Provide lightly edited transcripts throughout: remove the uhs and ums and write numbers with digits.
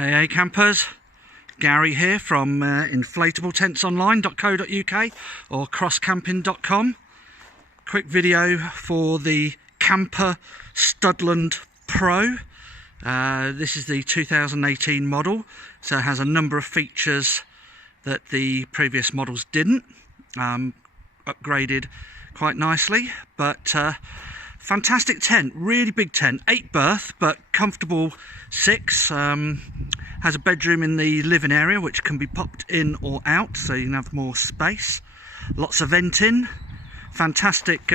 Hey campers, Gary here from inflatabletentsonline.co.uk or crosscamping.com. Quick video for the Kampa Studland Pro. This is the 2018 model, so it has a number of features that the previous models didn't. Upgraded quite nicely, but fantastic tent, really big tent, 8 berth but comfortable 6. Has a bedroom in the living area which can be popped in or out, so you can have more space. Lots of venting, fantastic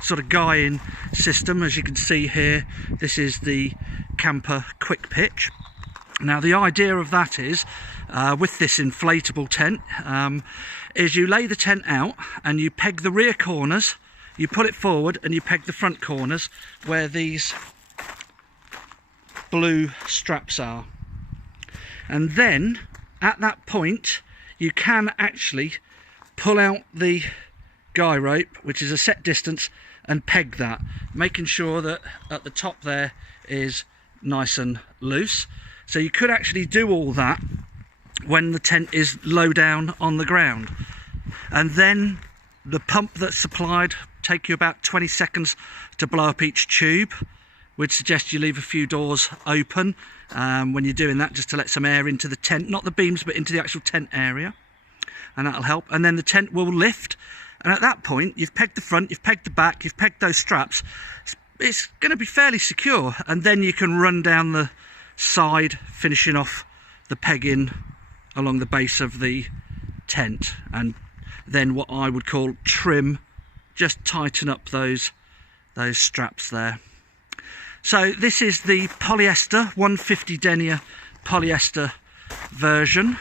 sort of guy-in system. As you can see here, this is the Kampa quick pitch. Now the idea of that is with this inflatable tent is you lay the tent out and you peg the rear corners, you pull it forward and you peg the front corners where these blue straps are, and then at that point you can actually pull out the guy rope, which is a set distance, and peg that, making sure that at the top there is nice and loose. So you could actually do all that when the tent is low down on the ground, and then the pump that's supplied take you about 20 seconds to blow up each tube. We'd suggest you leave a few doors open when you're doing that, just to let some air into the tent, not the beams but into the actual tent area, and that'll help. And then the tent will lift, and at that point you've pegged the front, you've pegged the back, you've pegged those straps. It's going to be fairly secure, and then you can run down the side, finishing off the pegging along the base of the tent, and then what I would call trim, just tighten up those straps there. So this is the polyester 150 denier polyester version,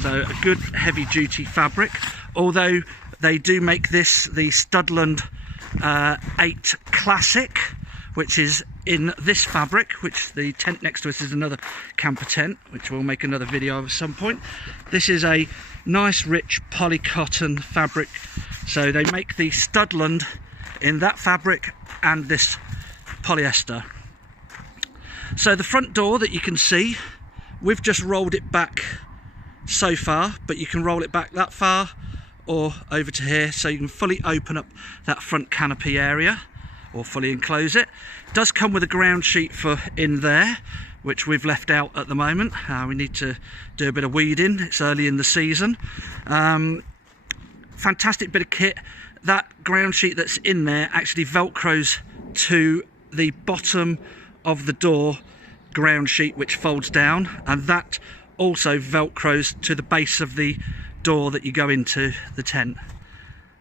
so a good heavy duty fabric, although they do make this the Studland 8 Classic, which is in this fabric, which the tent next to us is another Kampa tent, which we'll make another video of at some point. This is a nice rich poly cotton fabric, so they make the Studland in that fabric and this polyester. So the front door that you can see, we've just rolled it back so far, but you can roll it back that far or over to here, so you can fully open up that front canopy area or fully enclose it. It does come with a ground sheet for in there, which we've left out at the moment. We need to do a bit of weeding, it's early in the season. Fantastic bit of kit. That ground sheet that's in there actually velcros to the bottom of the door ground sheet, which folds down, and that also velcros to the base of the door that you go into the tent.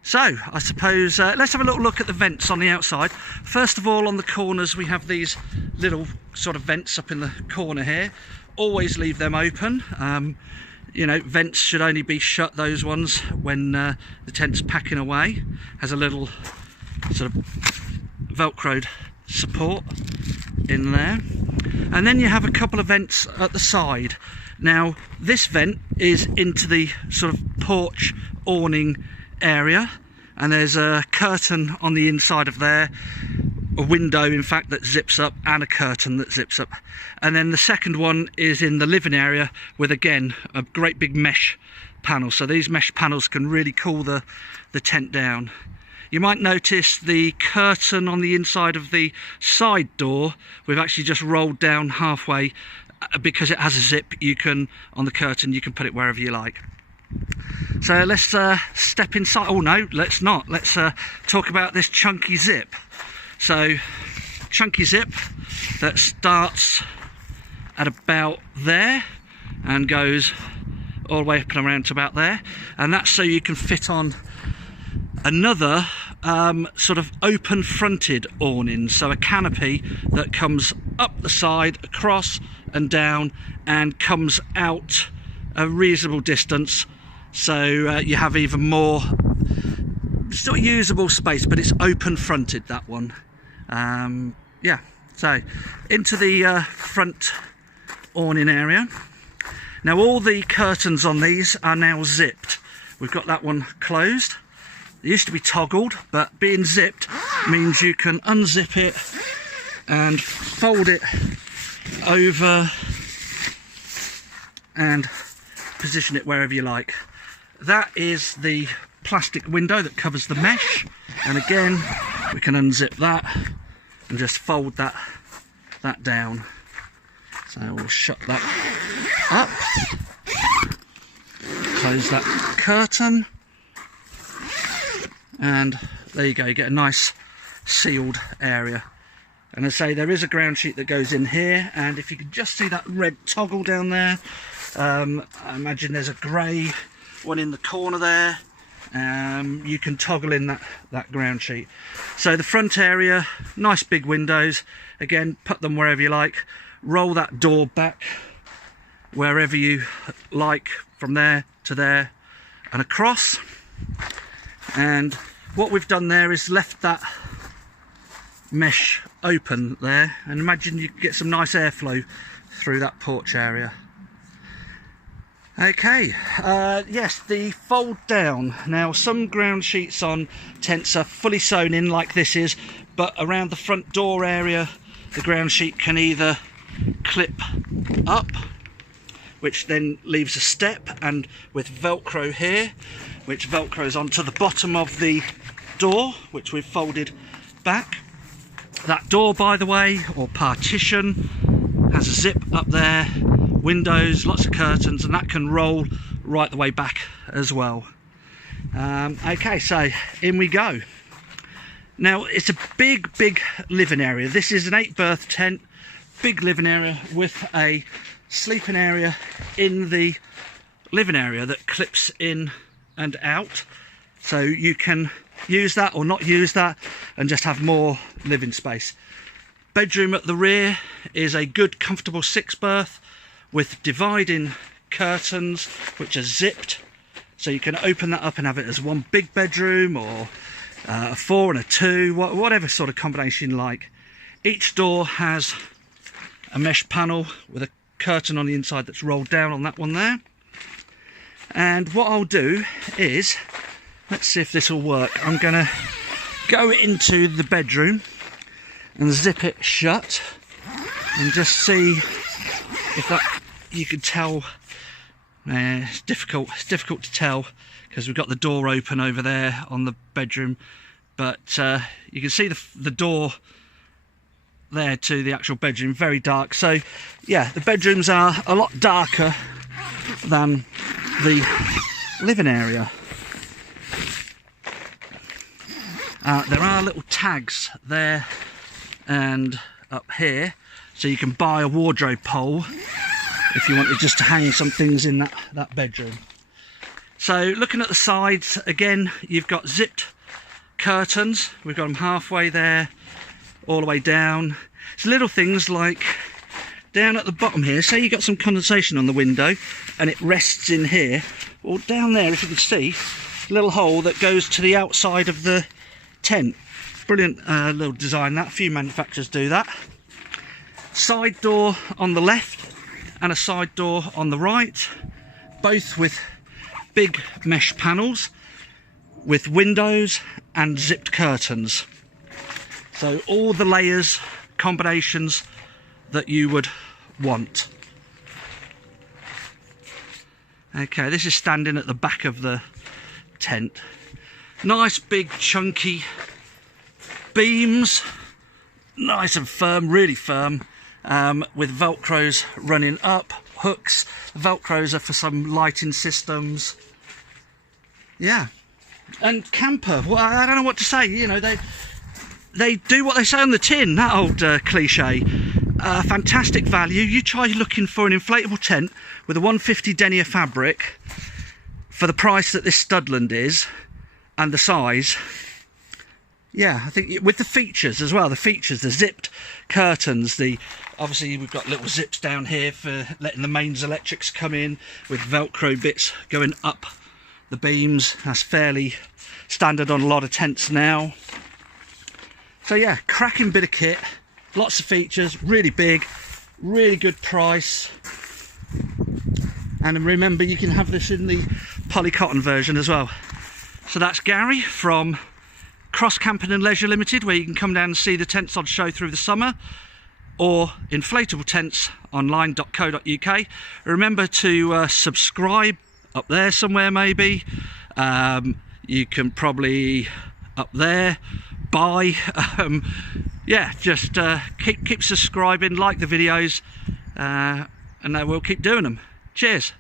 So I suppose let's have a little look at the vents on the outside. First of all, on the corners we have these little sort of vents up in the corner here. Always leave them open. You know, vents should only be shut, those ones, when the tent's packing away. Has a little sort of velcroed support in there, and then you have a couple of vents at the side. Now this vent is into the sort of porch awning area, and there's a curtain on the inside of there, a window in fact that zips up, and a curtain that zips up. And then the second one is in the living area with, again, a great big mesh panel, so these mesh panels can really cool the tent down. You might notice the curtain on the inside of the side door, we've actually just rolled down halfway because it has a zip. You can, on the curtain, you can put it wherever you like. So let's step inside. Oh no, let's not. Let's talk about this chunky zip. So, chunky zip that starts at about there and goes all the way up and around to about there, and that's so you can fit on another sort of open fronted awning, so a canopy that comes up the side, across and down, and comes out a reasonable distance, so you have even more still usable space, but it's open fronted, that one. Yeah, so into the front awning area. Now all the curtains on these are now zipped. We've got that one closed. It used to be toggled, but being zipped means you can unzip it and fold it over and position it wherever you like. That is the plastic window that covers the mesh, and again we can unzip that and just fold that down. So we'll shut that up, close that curtain, and there you go, you get a nice sealed area. And as I say, there is a ground sheet that goes in here, and if you can just see that red toggle down there, I imagine there's a grey one in the corner there. You can toggle in that ground sheet. So the front area, nice big windows, again put them wherever you like, roll that door back wherever you like, from there to there and across. And what we've done there is left that mesh open there, and imagine you get some nice airflow through that porch area. Okay, yes, the fold down. Now some ground sheets on tents are fully sewn in like this is, but around the front door area the ground sheet can either clip up, which then leaves a step, and with Velcro here, which Velcros onto the bottom of the door, which we've folded back. That door, by the way, or partition, has a zip up there, windows, lots of curtains, and that can roll right the way back as well. Okay, so in we go. Now it's a big living area. This is an 8-berth tent, big living area with a sleeping area in the living area that clips in and out, so you can use that or not use that and just have more living space. Bedroom at the rear is a good comfortable 6-berth with dividing curtains which are zipped, so you can open that up and have it as one big bedroom, or a 4 and a 2, whatever sort of combination you like. Each door has a mesh panel with a curtain on the inside that's rolled down on that one there. And what I'll do is, let's see if this will work. I'm going to go into the bedroom and zip it shut and just see if that, you can tell. It's difficult to tell because we've got the door open over there on the bedroom, but you can see the door there to the actual bedroom, very dark. So yeah, the bedrooms are a lot darker than the living area. There are little tags there and up here, so you can buy a wardrobe pole if you wanted just to hang some things in that bedroom. So looking at the sides, again, you've got zipped curtains. We've got them halfway there, all the way down. It's little things like down at the bottom here, say you've got some condensation on the window and it rests in here, or down there, if you can see, a little hole that goes to the outside of the tent. Brilliant little design that. A few manufacturers do that. Side door on the left and a side door on the right, both with big mesh panels with windows and zipped curtains. So all the layers, combinations that you would want. Okay, this is standing at the back of the tent. Nice big chunky beams, nice and firm, really firm, with Velcros running up, hooks. Velcros are for some lighting systems. Yeah, and Kampa, well, I don't know what to say, you know, they do what they say on the tin, that old cliche. Fantastic value. You try looking for an inflatable tent with a 150 denier fabric for the price that this Studland is and the size. Yeah, I think with the features as well, the zipped curtains, obviously we've got little zips down here for letting the mains electrics come in, with Velcro bits going up the beams. That's fairly standard on a lot of tents now. So yeah, cracking bit of kit, lots of features, really big, really good price. And remember, you can have this in the poly cotton version as well. So that's Gary from Cross Camping and Leisure Limited, where you can come down and see the tents on show through the summer. or inflatabletents.online.co.uk. Remember to subscribe up there somewhere, maybe. You can probably up there buy. Yeah, just keep subscribing, like the videos, and we'll keep doing them. Cheers.